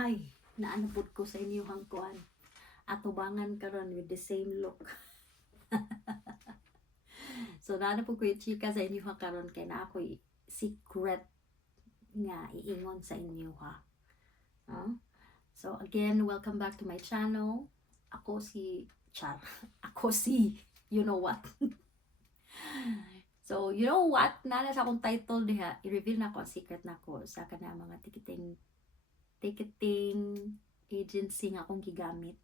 Hay, naanapod ko sa inyo hangkuan. Atubangan karon with the same look. So naanapod ko yung chika sa inyo karon kay na ako'y secret nga iingon sa inyo ha. Huh? So again, welcome back to my channel. Ako si Char. Ako si you know what. So you know what, nana sa akong title diha, i-reveal na ko ang secret na ko sa kana mga ticketing agency nga akong gigamit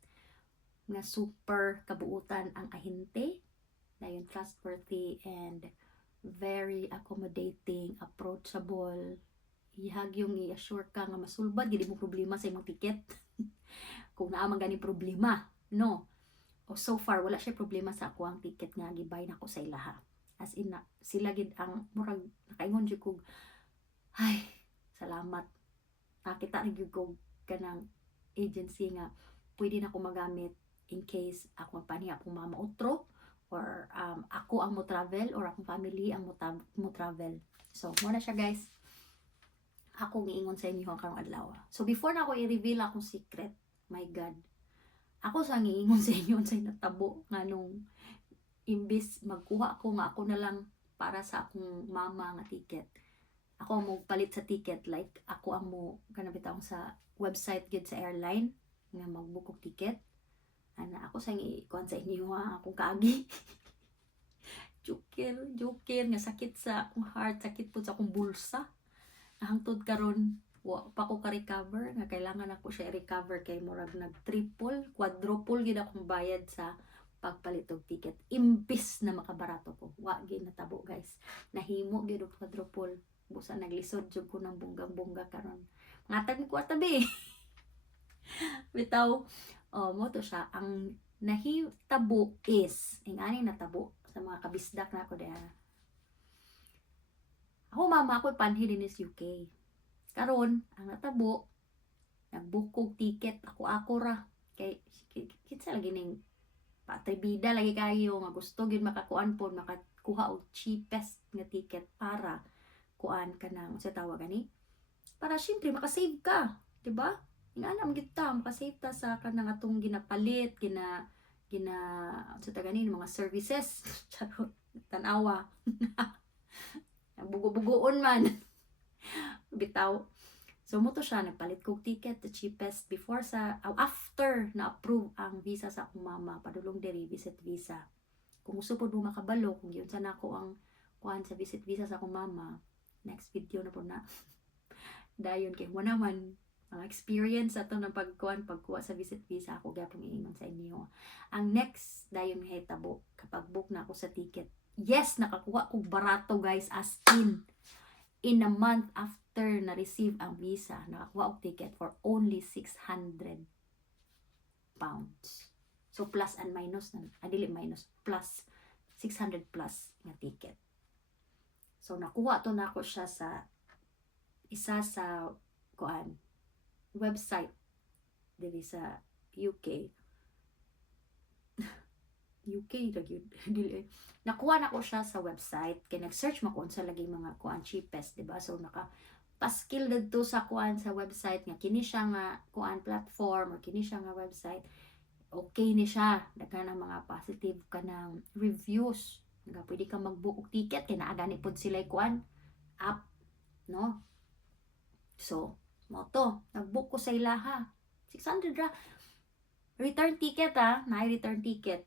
nga super kabuutan ang ahente, dayon trustworthy and very accommodating, approachable. Ihag yung i-assure ka nga masulbad gid mo problema sa imong ticket. Kung naa man gani problema, no. O so far wala siya problema sa ako ang ticket nga gibay nako sa ilaha. As in na, sila gid ang murag nakaingon jud kog ay salamat. Nakita rin jud kog kanang agency nga pwede na ko magamit in case ako pani akong mama utro or ako ang mo travel or akong family ang mo travel. So mo na siya guys. Ako giingon sa inyo karong adlaw. So before na ako i-reveal akong secret, my God. Ako sa giingon sa inyo unsay natabo nganong imbis magkuha ako nga ako na lang para sa akong mama nga ticket. Ako ang mo palit sa ticket, like ako ang mo kanang bitaw sa website gid sa airline nga mag-book og ticket. Ana ako sa ikuan sa inyo ha, akong kaagi. Joker nga sakit sa akong heart, sakit po sa akong bulsa. Hangtod karon wa pa ko ka-recover nga kailangan ako siya i-recover kay murag nag-triple, quadruple gid akong bayad sa pagpalit og ticket. Imbis na makabarato ko, wa gyud natabo guys. Nahimo gyud og quadruple. Busa naglisod jud ko ng bunggang-bungga karon. Ngatag ko atabi. Bitaw, mo to siya ang nahitabo is ingani natabo sa mga kabisdak na ako diha. Ako mama ko panhi din is UK. Karon ang natabo nag-book og ticket ako ra kay kitsa lagi ning patribida lagi kayo nga gusto gyud makakuan pod makakuha og cheapest nga ticket para kuan kanang sa tawag ani para syempre makasave ka, di ba? Inanam gid ta makasave ta sa kanang atong ginapalit gina sa taganin mga services. Charot tan-awa. Bugo-bugoon man. Bitaw. So mo to siya nagpalit kog ticket the cheapest before sa after na approve ang visa sa akong mama padulong diri visit visa. Kung gusto po mo makabalo kung yun sa nako ang kuan sa visit visa sa akong mama, next video na po na. Dayon kay mo naman ang experience ato ng pagkuha sa visit visa ako gyapon iingon sa inyo. Ang next dayon hitabo kapag book na ako sa ticket. Yes, nakakuha ko barato guys, as in a month after na receive ang visa, nakakuha og ticket for only 600 pounds. So plus and minus na, dili minus, plus 600 plus nga ticket. So nakuha to nako siya sa isa sa kuan website dili sa UK. UK lagi dili. Nakuha na ko siya sa website kay nag-search man ko unsa lagi mga kuan cheapest, di ba? So naka paskil dito sa kuan sa website nga kini siya nga kuan platform or kini siya nga website. Okay ni siya, daghan ang mga positive kanang reviews. Nga pwede ka mag-book og ticket kay naa gani pod sila kuan app, no? So moto nag-book ko sa ilaha 600 ra return ticket na return ticket.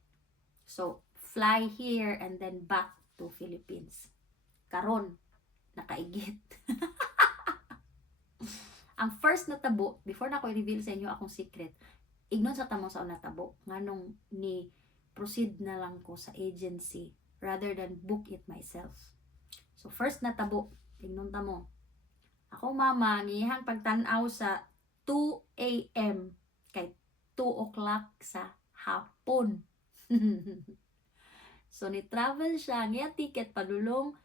So fly here and then back to Philippines. Karon nakaigit. Ang first na tabo before na ko i-reveal sa inyo akong secret, ignon sa tamong sa natabo nganong ni proceed na lang ko sa agency rather than book it myself. So first na tabo ignon ta mo. Ako mama, ngihang pagtanaw sa 2 a.m. kay 2 o'clock sa hapon. So ni travel siya, niya ticket padulong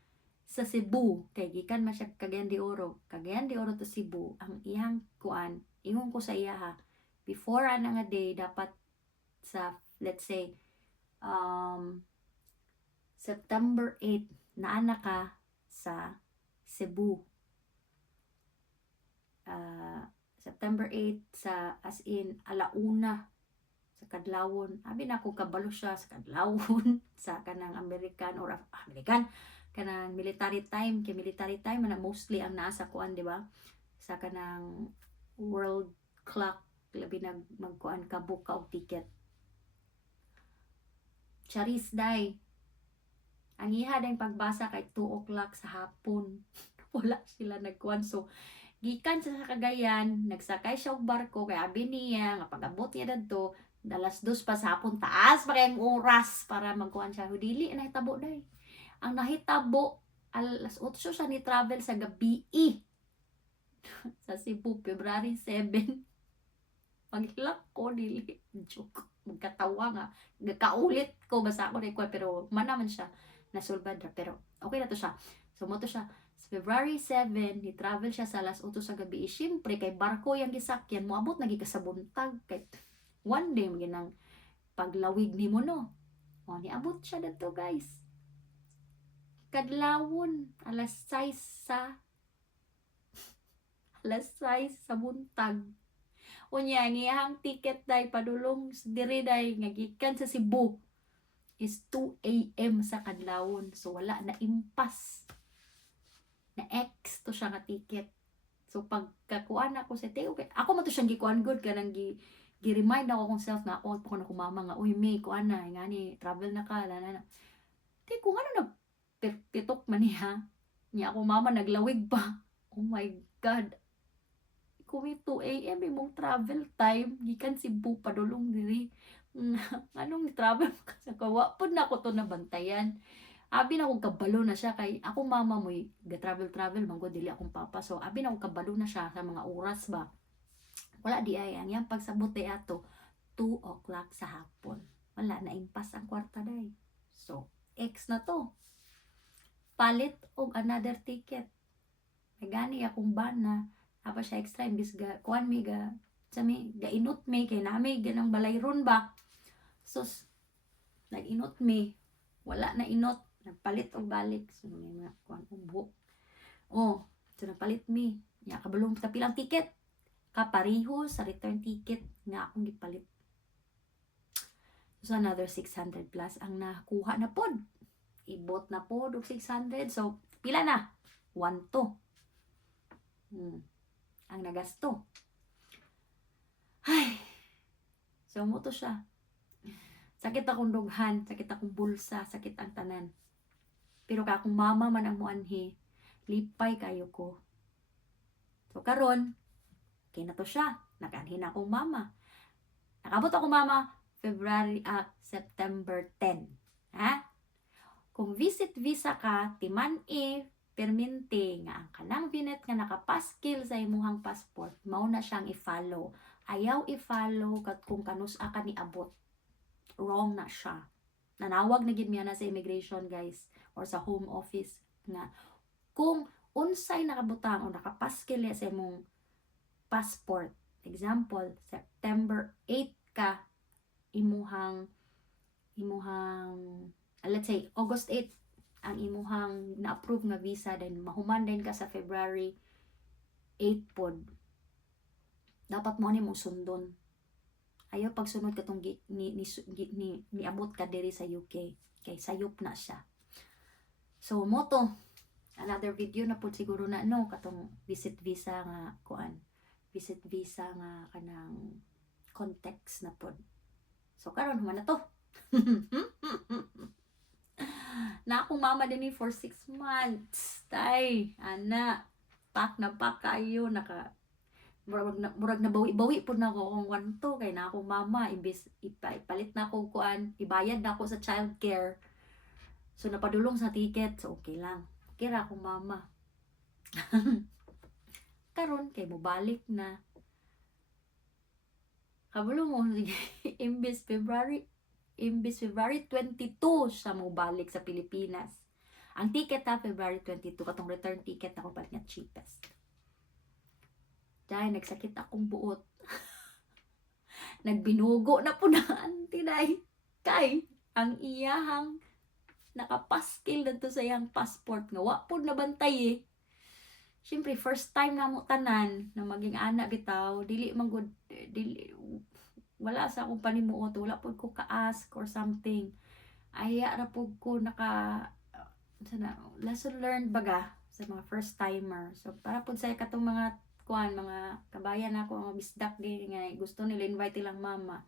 sa Cebu. Kay gikan man siya Cagayan de Oro. Cagayan de Oro to Cebu. Ang ihang kuan, ingon ko sa iya ha, before ana nga day, dapat sa, let's say, September 8, naana ka sa Cebu. September 8 sa as in alauna sa kadlawon. Abi na akong kabalo siya sa kadlawon sa kanang American or American kanang military time, kay military time man mostly ang naa sa kuan, di ba? Sa kanang world clock labi nag magkuan ka book ka og ticket. Charis day. Ang iha dayong pagbasa kay 2 o'clock sa hapon. Wala sila nagkuan. So gikan siya sa Cagayan, nagsakay siya og barko kay abi niya nga pag-abot niya dadto dalas 2 pa sa hapon, taas pa kayong oras para magkuhan siya. Dili na hitabo day. Ang nahitabo alas 8 siya ni travel sa gabi sa Cebu, February 7. Paghilak ko dili joke, magkatawa nga gakaulit ko basa ko na pero man naman siya nasulbad ra, pero okay na to siya. So mo to siya February 7, ni travel siya sa alas 8 sa gabi. Siyempre kay barko yang gisakyan moabot na gikasabuntag kay one day maginang paglawig nimo no. O niabot siya dito guys. Kadlawon alas 6 sa buntag. Unya ang iyang ticket day padulong diri day nga gikan sa Cebu is 2 AM sa kadlawon. So wala na impas. Na X to siya nga ticket. So pagkakuan ako sa Teo, ako man to siyang gikuan good kanang gi-remind ako kong self nga ako na kumama nga uy may kuan na nga ni travel na ka na. Te kung ano na pitok man niya. Niya ako mama naglawig pa. Oh my god. Kung 2 AM imong travel time gikan Cebu padulong diri. Anong travel sa kawa pod na ko to nabantayan. Abi na akong kabalo na siya kay akong mama mo ga-travel manggo dili akong papa. So abi na akong kabalo na siya sa mga oras ba. Wala di ay ang yang pagsabot ay ato 2 o'clock sa hapon. Wala na impas ang kwarta day. So X na to. Palit og another ticket. Gani akong bana apa siya extra imbis ga kuan mi ga sami ga inot mi kay nami ganang balayron ba. So nag-inot mi. Wala na inot. Nagpalit og balik. So, may mga kuhan ubok. Oh, so nagpalit mi. Nya, kabalong sa pilang ticket. Kapariho sa return ticket nga akong gipalit. So, another 600 plus ang nakuha na pod. Ibot na pod og 600. So, pila na? 1 to. Ang nagasto. Ay. So, mo to siya. Sakit akong dughan, sakit akong bulsa, sakit ang tanan. Pero ka akong mama man ang muanhi, lipay kayo ko. So karon, kay na to siya, nag-anhi na akong mama. Nakabot ako mama September 10. Ha? Kung visit visa ka, timan permente nga ang kanang binet nga nakapaskil sa imuhang passport, mao na siyang i-follow. Ayaw i-follow kat kung kanus-a ka ni abot. Wrong na siya. Nanawag na gid miya na sa immigration guys or sa home office nga kung unsay nakabutang o nakapaskil sa imong passport, example September 8 ka imuhang let's say August 8 ang imuhang na-approve nga visa, then mahuman din ka sa February 8 pod, dapat mo ni mong sundon. Ayaw pagsunod katong ni abot ka diri sa UK kay sayop na siya. So mo to another video na po siguro na no katong visit visa nga kuan, visit visa nga kanang context na pod. So karon human na to. Na akong mama din for 6 months. Tay, ana, pak na pak kayo naka murag na bawi-bawi po na ako kung wanto kay na akong mama imbis ipalit na ako kuan, ibayad na ako sa childcare. So napadulong sa ticket, so okay lang. Kira akong mama. Karon kay mobalik na. Kabulong mo imbis February 22 siya mobalik sa Pilipinas. Ang ticket na February 22 katong return ticket ako balik nga cheapest. Dahil nagsakit akong buot. Nagbinugo na po na auntie day. Kay ang iyahang nakapaskil dito sa iyang passport nga wa po nabantay syempre first time na mo tanan na maging ana bitaw, dili man gud dili wala sa akong panimuot, wala pud ko ka-ask or something. Aya ra pud ko naka sana lesson learned baga sa mga first timer. So para pud sa katong mga kuan mga kabayan ako mga bisdak din nga gusto nila invite ilang mama.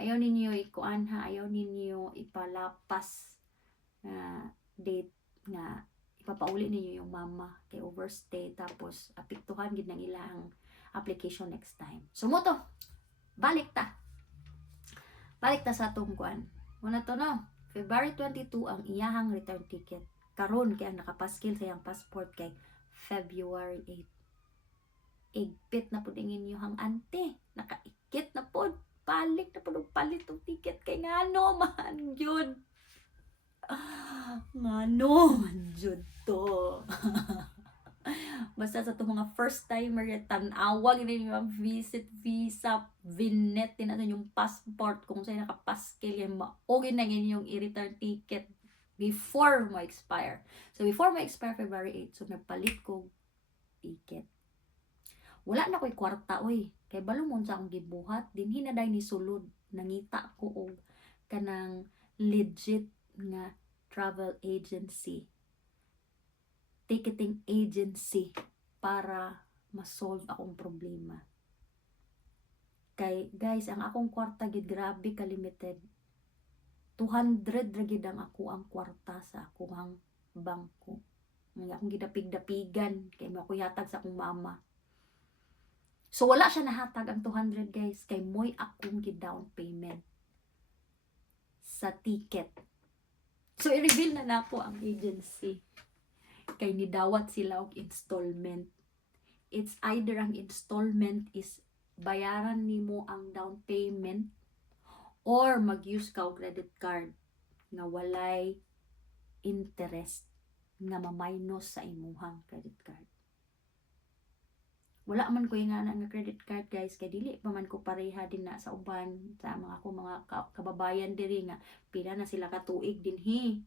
Ayaw ninyo ikuan ha, ayaw ninyo ipalapas nga date nga ipapauli ninyo yung mama kay overstay tapos apektuhan gid ng ilang application next time. So mo to, balik ta. Balik ta sa atong kuan. Muna to no, February 22 ang iyahang return ticket. Karon kay ang nakapaskil sa iyang passport kay February 8. Igpit na pud ingin hang ante, nakaikit na pud, balik na pud palit og ticket kay ngano man jud. Ngano man jud to. Basta sa itong mga first timer tan-awag din yung visit visa vignette din natin yung passport kung sa'yo nakapaskil yan maugin na yung i-return ticket before mo expire. So before mo expire February 8, so nagpalit ko ticket. Wala na ko'y kwarta oy, kay balumon sa akong gibuhat dinhi na day ni sulod nangita ko og kanang legit nga travel agency, ticketing agency para ma-solve akong problema. Kay guys, ang akong kwarta gid grabe ka limited. 200 ra gid ang ako ang kwarta sa akong bangko. Nga akong gidapig-dapigan kay mo ako yatag sa akong mama. So wala siya nahatag ang 200 guys kay moy akong gi-down payment sa ticket. So i-reveal na nako ang agency. Kay nidawat sila og installment. It's either ang installment is bayaran nimo ang down payment or mag-use ka og credit card nga walay interest nga ma-minus sa imuhang credit card. Wala man ko nga nga credit card guys kay dili pa man ko pareha din na sa uban sa mga kababayan diri nga pila na sila ka tuig dinhi.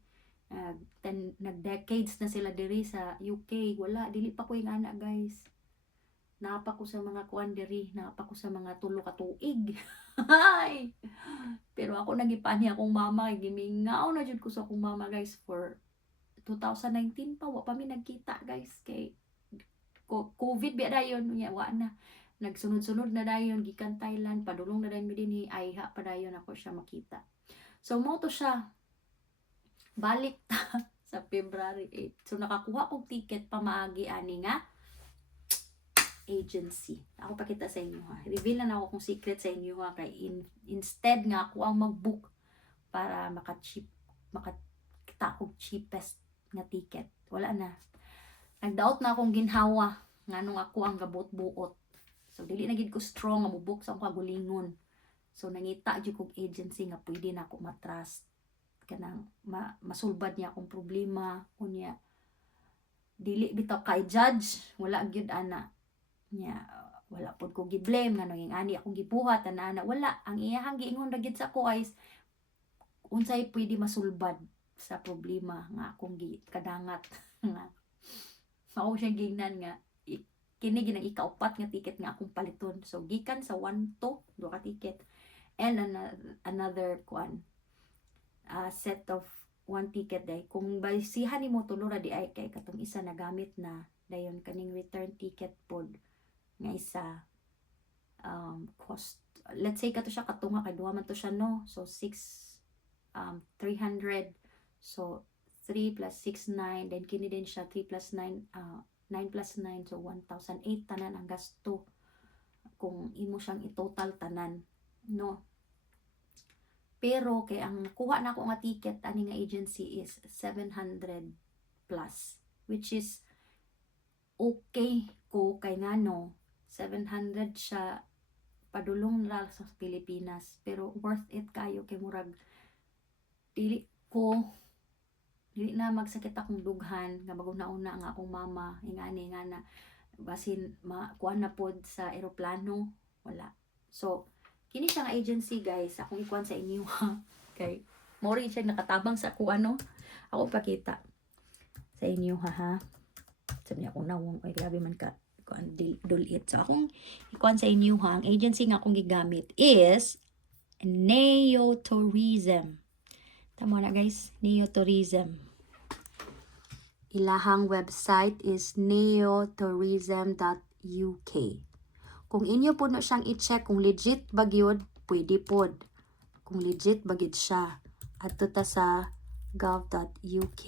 Nag-decades na sila diri sa UK. Wala, dili pa ko yung anak guys. Napa ko sa mga kuan diri, napa ko sa mga tulo ka tuig. Pero ako nagipani akong mama, gimingaw na jud ko sa akong mama guys for 2019 pa, wa pa mi nagkita guys kay COVID biya dayon nya wa na. Nagsunod-sunod na dayon gikan Thailand, padulong na dayon mi dinhi, ay ha pa dayon ako siya makita. So mo to siya balik ta sa February 8. So nakakuha kog ticket pamaagi ani nga agency. Ako pakita sa inyo ha. Reveal na ako kung secret sa inyo ha kay instead nga ako ang mag-book para makakita kog cheapest nga ticket. Wala na. Nagdaot na akong ginhawa nganong ako ang gabot-buot. So dili na gid ko strong nga mo-book sa akong kagulingon. So nangita jud kog agency nga pwede na ako matrust kanang masulbad niya akong problema unya dili bitaw kay judge wala gyud ana nya wala pod ko gi-blame nga nanging ani akong gibuhat ana wala ang iyahang giingon ra gyud sa ako ay unsay pwede masulbad sa problema nga akong kadangat nga mao siya gingnan nga kini ginang ikaupat nga ticket nga akong paliton. So gikan sa 1 to 2 ka ticket and another set of 1 ticket day. Kung basihan nimo tulo ra di ay kay katong isa nagamit na dayon kaning return ticket pod nga isa cost. Let's say kato siya katunga kay duha man to siya no. So 300. So 3 plus 6 9 then kini din siya 3 plus 9 9 plus 9 so 1,008 tanan ang gasto kung imo siyang i-total tanan no. Pero kay ang nakuha na ako nga ticket ani nga agency is 700 plus which is okay ko kay ngano 700 siya padulong ra sa Pilipinas pero worth it kayo kay murag dili na magsakit akong dughan nga bago nauna nga akong mama ingani nga na basin makuha na pod sa eroplano wala. So kini siya nga agency guys akong ikuan sa inyo ha kay mori siya nakatabang sa ako ako pakita sa inyo ha Sabi niya akong nawong, ay grabe man ka, kuan dulit. So akong ikuan sa inyo ha, ang agency nga akong gigamit is Neo Tourism. Tama na guys, Neo Tourism. Ilahang website is neotourism.uk. Kung inyo po na siyang i-check kung legit ba gyud, pwede pod. Kung legit ba gyud siya, adto ta sa gov.uk.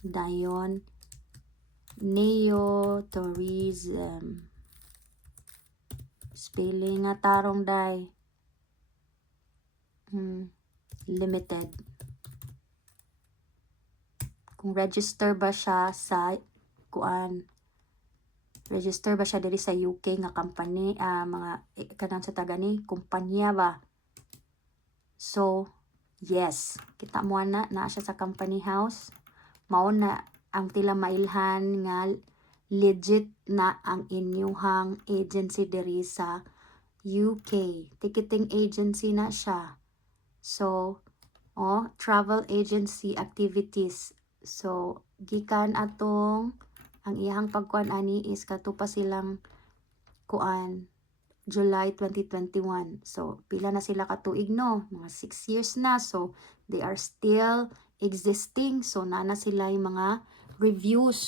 Dayon Neo Tourism. Spelling nga tarong day. Limited. Kung register ba siya sa kuan, register ba siya diri sa UK nga company, mga kanang sa taga ni kumpanya ba? So yes, kita mo na siya sa company house. Mao na ang tila mailhan nga legit na ang inyuhang agency diri sa UK. Ticketing agency na siya. So, travel agency activities. So, gikan atong ang iyang pagkuan ani is kato pa silang kuan July 2021. So, pila na sila katuig no? Mga 6 years na. So, they are still existing. So, nana sila yung mga reviews.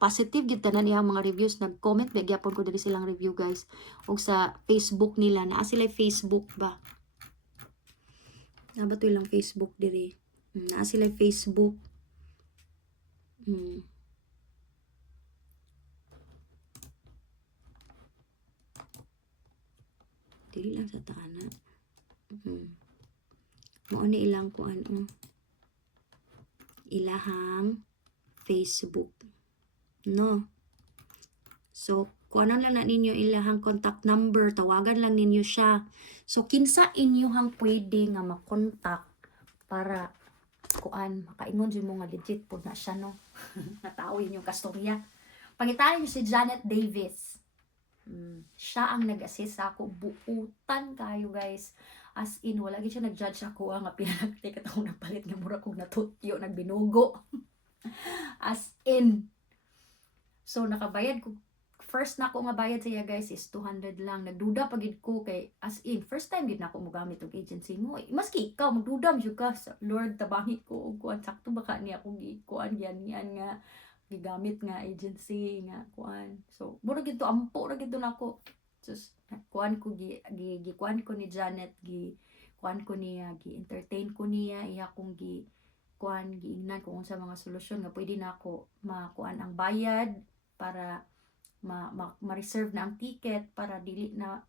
Positive gid tanan iyang mga reviews. Nag-comment ba gyapon ko diri silang review guys. Ug sa Facebook nila, naa sila Facebook ba? Ba to ilang Facebook diri? Naa sila Facebook. Dili lang sa taana. Mao ni ilang kuan ilahang Facebook. No. So, kuanan lang na ninyo ilahang contact number, tawagan lang ninyo siya. So, kinsa inyohang pwede nga makontak para kuan makaingon jud mo nga legit po na siya no. Natawin yung kastorya. Pangitaan niyo si Janet Davis. Siya ang nag-assist sa ako. Buutan kayo guys. As in, wala gid siya nag-judge ako nga pinagtik at ako napalit nga mura kong natutyo, nagbinugo. As in. So, nakabayad ko. First na ako nga bayad sa iya guys is 200 lang. Nagduda pagid ko kay as in, first time gid na ako mogamit og agency mo. Maski ikaw, magduda mo ka sa Lord, tabangit ko og kuan sakto baka niya akong kuan yan nga gigamit nga agency nga kuan. So, mura gid to ampo ra gid to nako. Just kuan ko kuan ko ni Janet, kuan ko niya, gi-entertain ko niya, iya kong kuan giingnan kung unsa mga solusyon nga pwede na ako makuan ang bayad para ma-reserve na ang ticket para dili na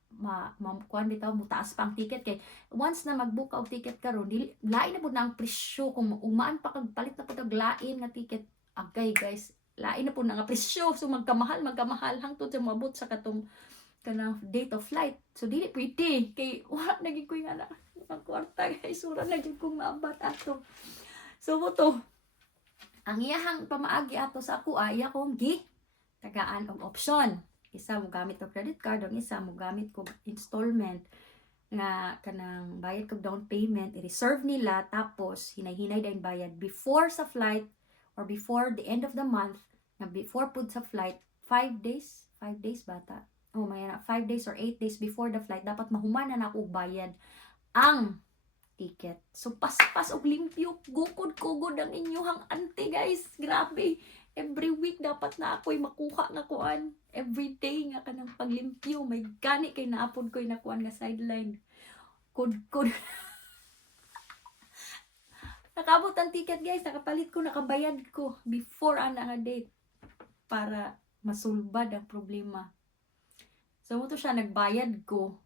kuan bitaw mo taas pa ang ticket kay once na mag-book og ticket karon dili lain na pud na ang presyo kung umaan pa kag palit na pud og lain nga ticket agay guys lain na pud na nga presyo so magkamahal hangtod sa moabot sa katong kanang date of flight so dili pwede kay wala na gid ko nga na ang kwarta guys sura na gid kong maabat ato so moto ang iyahang pamaagi ato sa ako iya kong tagaan og option. Isa mo gamit og credit card, ang isa mo gamit ko installment nga kanang bayad kog down payment, i-reserve nila tapos hinay-hinay dayon bayad before sa flight or before the end of the month, na before pud sa flight, 5 days bata. May 5 days or 8 days before the flight dapat mahuman na ako bayad ang ticket. So pas og limpyo, gukod-kugod ang inyong ante guys. Grabe. Every week dapat na ako'y makuha nga kuan. Every day nga kanang paglimpyo. May gani kay naapod ko'y nakuan nga sideline. Kud. Nakabot ang ticket guys. Nakapalit ko, nakabayad ko before ana nga date para masulbad ang problema. So mo to siya nagbayad ko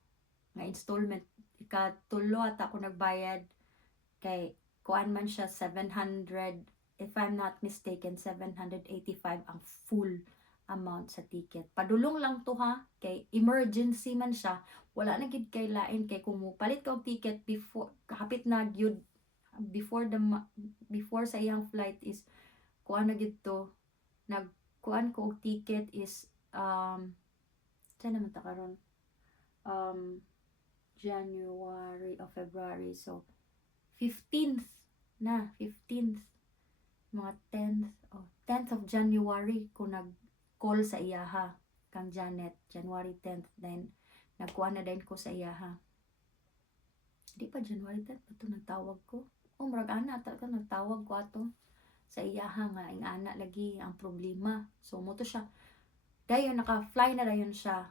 nga installment. Ikatulo at ako nagbayad kay kuan man siya 700, if I'm not mistaken 785 ang full amount sa ticket. Padulong lang to ha, kay emergency man siya, wala na gid kay lain kay kung palit ka og ticket before kapit na gyud before sa iyang flight is kuan na gid to nagkuan ko og ticket is saan naman ta karon January or February. So, 15th. Mga 10th of January ko nag-call sa iyaha kang Janet, January 10th. Then nagkuha na din ko sa iyaha. Di pa January 10th ito nagtawag ko. Murag ana talaga nagtawag ko ato sa iyaha nga ing ana lagi ang problema. So mo to siya. Dayon naka-fly na dayon siya.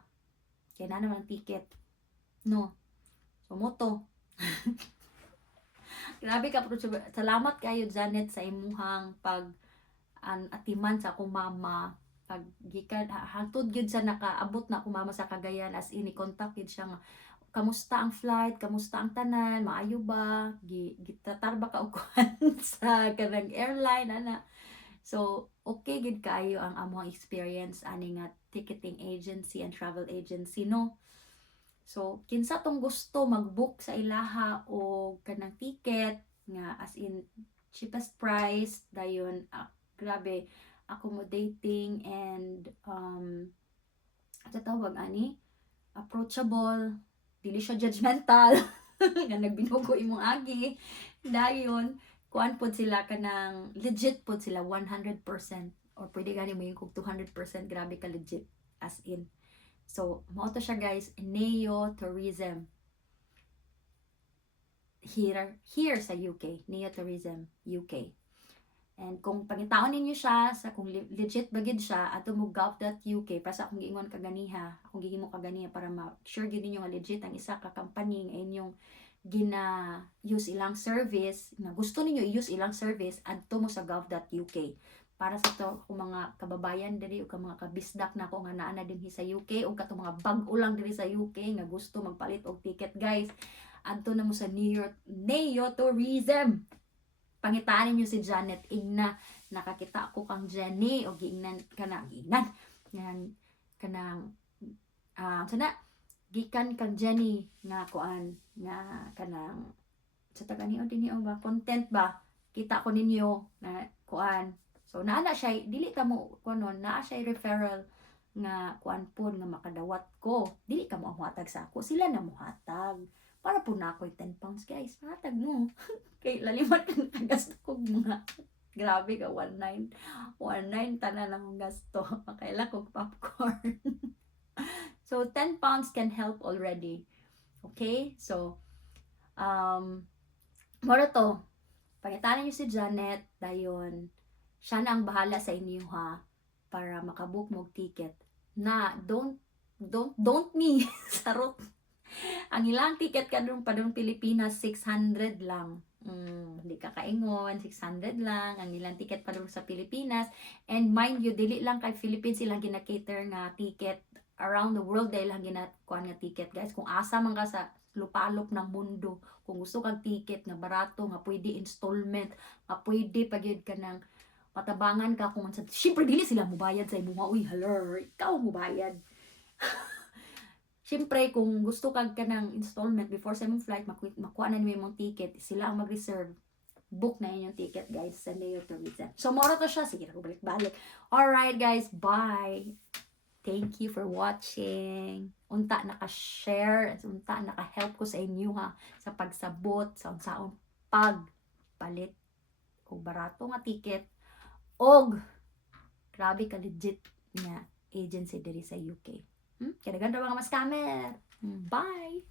Kaya na naman ticket. No. So mo to. Grabe ka, salamat kayo Janet sa imuhang atiman sa akong mama. Pag gikan hangtod gyud sa nakaabot na akong mama sa Cagayan, as in i-contact gyud siya nga kamusta ang flight, kamusta ang tanan, maayo ba, gitatar ba ka og sa kanang airline ana. So okay gid kaayo ang among experience ani nga ticketing agency and travel agency, no. So, kinsa tong gusto mag-book sa ilaha o kanang ticket nga as in cheapest price, dayon grabe accommodating and tawag ani approachable, dili siya judgmental nga nagbinugo imong agi, dayon kuan pod sila kanang legit pod sila 100% or pwede gani mo yung 200%, grabe ka legit as in. So, mao to siya guys, Neo Tourism. Here sa UK, Neo Tourism UK. And kung pangitaon ninyo siya sa kung legit bagid siya, ato mo gov.uk para sa akong giingon kaganiha, akong gihimo kaganiha para ma-sure gid ninyo nga legit ang isa ka company nga inyong use ilang service, na gusto ninyo i-use ilang service, adto mo sa gov.uk. Para sa to kung mga kababayan diri o mga kabisdak na ko nga naa na dinhi sa UK o katong mga bag-o lang diri sa UK nga gusto magpalit og ticket guys, adto na mo sa Neo Tourism. Pangitaan niyo si Janet Igna, nakakita ko kang Jenny o giingnan kanang sana gikan kang Jenny nga kuan nga kanang sa taga-niyo dinhi ba content ba kita ko ninyo na kuan. So naa siya dili ka mo kunon, naa siya referral nga kuan pod nga makadawat ko. Dili ka mo ang hatag sa ako, sila na mo hatag. Para po na ako 10 pounds guys, hatag mo. Kay lalimat kang gasto ko mga grabe ka 19 tanan ang gasto. Makaila kog popcorn. So 10 pounds can help already. Okay? So moro to. Pangitanan niyo si Janet dayon. Siya na ang bahala sa inyo ha para makabook mo ticket. Na don't me sarot. Ang ilang ticket kadung padung Pilipinas 600 lang. Hindi ka kaingon, 600 lang ang ilang ticket padung sa Pilipinas. And mind you, dili lang kay Philippines ilang gina-cater nga ticket, around the world dahil lang ginakuan nga ticket guys. Kung asa man ka sa lupalop ng mundo, kung gusto kag ticket nga barato, nga pwede installment, nga pwede pagyud ka ng matabangan ka kung sa syempre dili sila mubayad sa imuha. Uy, hello, ikaw mubayad. Syempre kung gusto kag ka ng installment before sa imong flight, makuha na niyo imong ticket, sila ang mag-reserve. Book na inyong ticket guys sa Neo Tourism. So mora to siya, sige ako balik-balik. Alright guys, bye. Thank you for watching. Unta naka-share, unta naka-help ko sa inyo ha sa pagsabot sa unsaon pagpalit o barato nga ticket og grabe ka legit nga agency diri sa UK. Kaya ganda mga mas scammer. Bye!